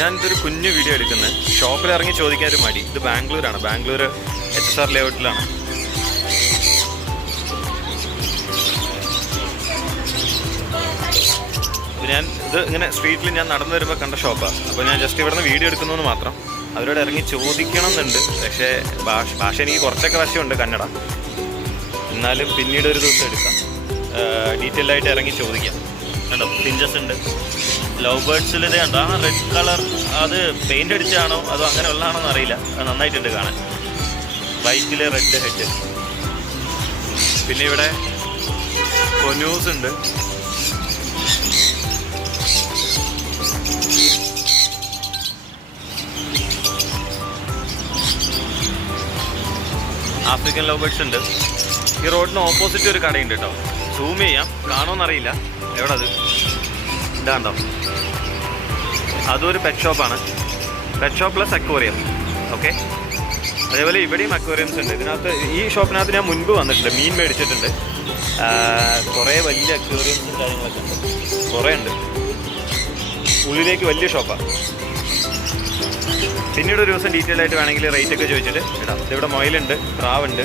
ഞാനിതൊരു കുഞ്ഞു വീഡിയോ എടുക്കുന്നത്. ഷോപ്പിൽ ഇറങ്ങി ചോദിക്കാൻ ഒരു മടി. ഇത് ബാംഗ്ലൂരാണ്, ബാംഗ്ലൂർ HSR ലേഔട്ടിലാണ്. ഞാൻ ഇത് ഇങ്ങനെ സ്ട്രീറ്റിൽ ഞാൻ നടന്നു വരുമ്പോൾ കണ്ട ഷോപ്പാണ്. അപ്പോൾ ഞാൻ ജസ്റ്റ് ഇവിടെ നിന്ന് വീഡിയോ എടുക്കുന്നതെന്ന് മാത്രം. അവരോട് ഇറങ്ങി ചോദിക്കണം എന്നുണ്ട്. പക്ഷേ ഭാഷ എനിക്ക് കുറച്ചൊക്കെ വശമുണ്ട് കന്നഡ. എന്നാലും പിന്നീട് ഒരു ദിവസം എടുക്കാം, ഡീറ്റെയിൽഡ് ആയിട്ട് ഇറങ്ങി ചോദിക്കാം. കണ്ടോ, പിഞ്ചസ് ഉണ്ട്. ലവ് ബേർഡ്സിൽ ഇത് കണ്ടോ, ആ റെഡ് കളർ അത് പെയിൻ്റ് അടിച്ചാണോ അതോ അങ്ങനെ ഉള്ളതാണോ എന്ന് അറിയില്ല. അത് നന്നായിട്ടുണ്ട് കാണാൻ. വൈറ്റിൽ റെഡ് ഹെഡ്. പിന്നെ ഇവിടെ കൊനൂസ് ഉണ്ട്. ആഫ്രിക്കൻ ലവ് ബേർഡ്സ് ഉണ്ട്. ഈ റോഡിന് ഓപ്പോസിറ്റ് ഒരു കടയുണ്ട് കേട്ടോ. സൂം ചെയ്യാം, കാണുമെന്നറിയില്ല. എവിടെ അത്? ഇതാണ്ടോ, അതും ഒരു പെറ്റ് ഷോപ്പാണ്. Pet shop plus aquarium. Okay, അതേപോലെ ഇവിടെയും അക്വേറിയംസ് ഉണ്ട്. ഇതിനകത്ത് ഈ ഷോപ്പിനകത്ത് ഞാൻ മുൻപ് വന്നിട്ടുണ്ട്, മീൻ മേടിച്ചിട്ടുണ്ട്. കുറേ വലിയ അക്വേറിയംസും കാര്യങ്ങളൊക്കെ ഉണ്ട്, കുറേ ഉണ്ട്. ഉള്ളിലേക്ക് വലിയ ഷോപ്പാണ്. പിന്നീട് ഒരു ദിവസം ഡീറ്റെയിൽ ആയിട്ട് വേണമെങ്കിൽ റേറ്റ് ഒക്കെ ചോദിച്ചിട്ട് ഇടാം. ഇവിടെ മൊയിലുണ്ട്, പ്രാവുണ്ട്,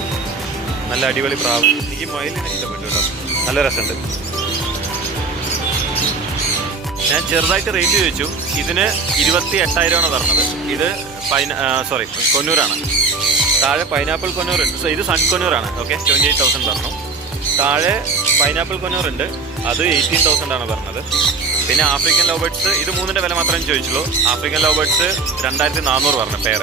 നല്ല അടിപൊളി പ്രാവ്. എനിക്ക് മൊയിലിനെ ഇഷ്ടപ്പെട്ടു കേട്ടോ, നല്ല രസമുണ്ട്. ഞാൻ ചെറുതായിട്ട് റേറ്റ് ചോദിച്ചു. ഇതിന് 28,000 പറഞ്ഞത്. ഇത് കൊന്നൂരാണ്. താഴെ പൈനാപ്പിൾ കൊന്നൂറുണ്ട്. ഇത് സൺ കൊന്നൂരാണ്. ഓക്കെ, 28,000 പറഞ്ഞു. താഴെ പൈനാപ്പിൾ കൊന്നൂറുണ്ട്, അത് 18,000 പറഞ്ഞത്. പിന്നെ ആഫ്രിക്കൻ ലവ് ബേർഡ്സ്, ഇത് മൂന്നിൻ്റെ വില മാത്രമേ ചോദിച്ചുള്ളൂ. ആഫ്രിക്കൻ ലവ് ബേർഡ്സ് 2,400 പറഞ്ഞു പെയർ.